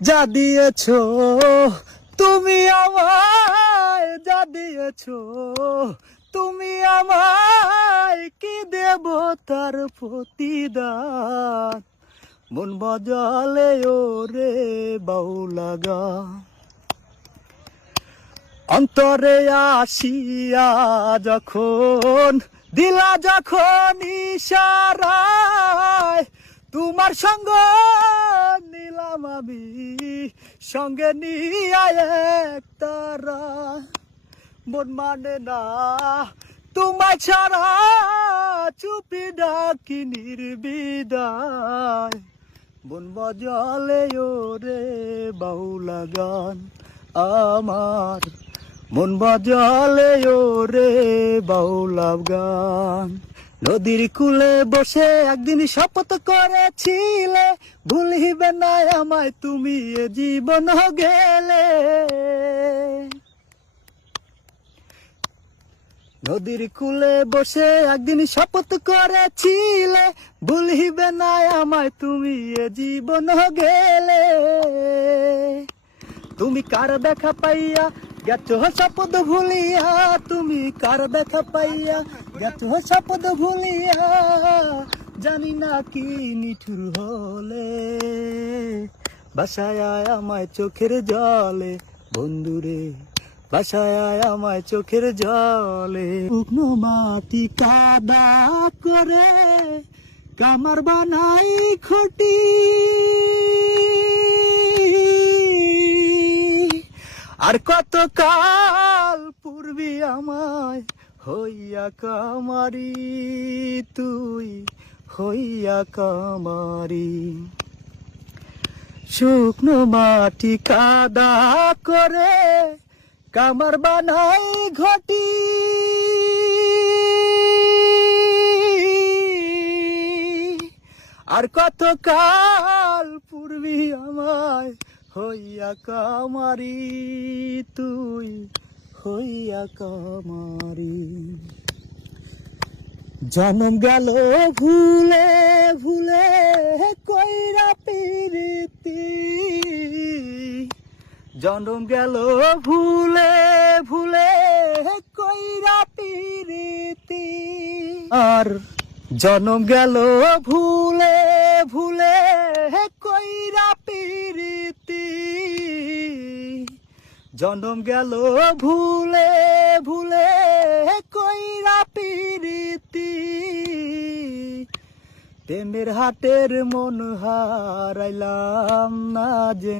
যা দিয়েছো তুমি আমায়, যা দিয়েছো তুমি আমায়, কি দেব তার প্রতিদান। মন বাজালে ওরে বাউলা গান, অন্তরে আসিয়া যখন দিলা যখন ইশারায়, তোমার সঙ্গ নিলাম আমি, সঙ্গে নিয়ে এক তারা। মন মানে না তোমায় ছাড়া, চুপি ডাকি নির্বিদায়। মন বাজালে ওরে বাউলা গান আমার, মন বাজালে ওরে বাউলা গান। নদীর কূলে বসে একদিন শপথ করেছিলে, ভুলিবে না আমায় তুমি এ জীবন গেলে। নদীর কূলে বসে একদিন শপথ করেছিলে, ভুলিবে না আমায় তুমি এ জীবন গেলে। তুমি কার দেখা পাইয়া গেছো শপথ ভুলিয়া, তুমি কার দেখা পাইয়া গেছো শপথ ভুলিয়া, জানি না কি নিঠুর হলে বাসায় আয় আমায় চোখের জলে। বন্ধুরে বাসায় আয় আমায় চোখের জলে। শুকনো মাটি কাদা করে কামার বানাই খটি, আর কত কাল পূর্বী আমায় হইয়া কামারি, তুই হইয়া কামারি। শুকনো মাটি কাদা করে কামার বানাই ঘটি, আর কত কাল পূর্বী আমায় হইয়া কামারি, তুই হইয়া কামারি। জনম গেল ভুলে ভুলে কইরা পিরিতি, জনম গেল ভুলে ভুলে কইরা পিরিতি, আর জনম গেল ভুলে ভুলে কইরা পিরিতি, জনম গেল ভুলে ভুলে কইরা পিরিতি। প্রেমের হাটের মন হারাইলাম না যে।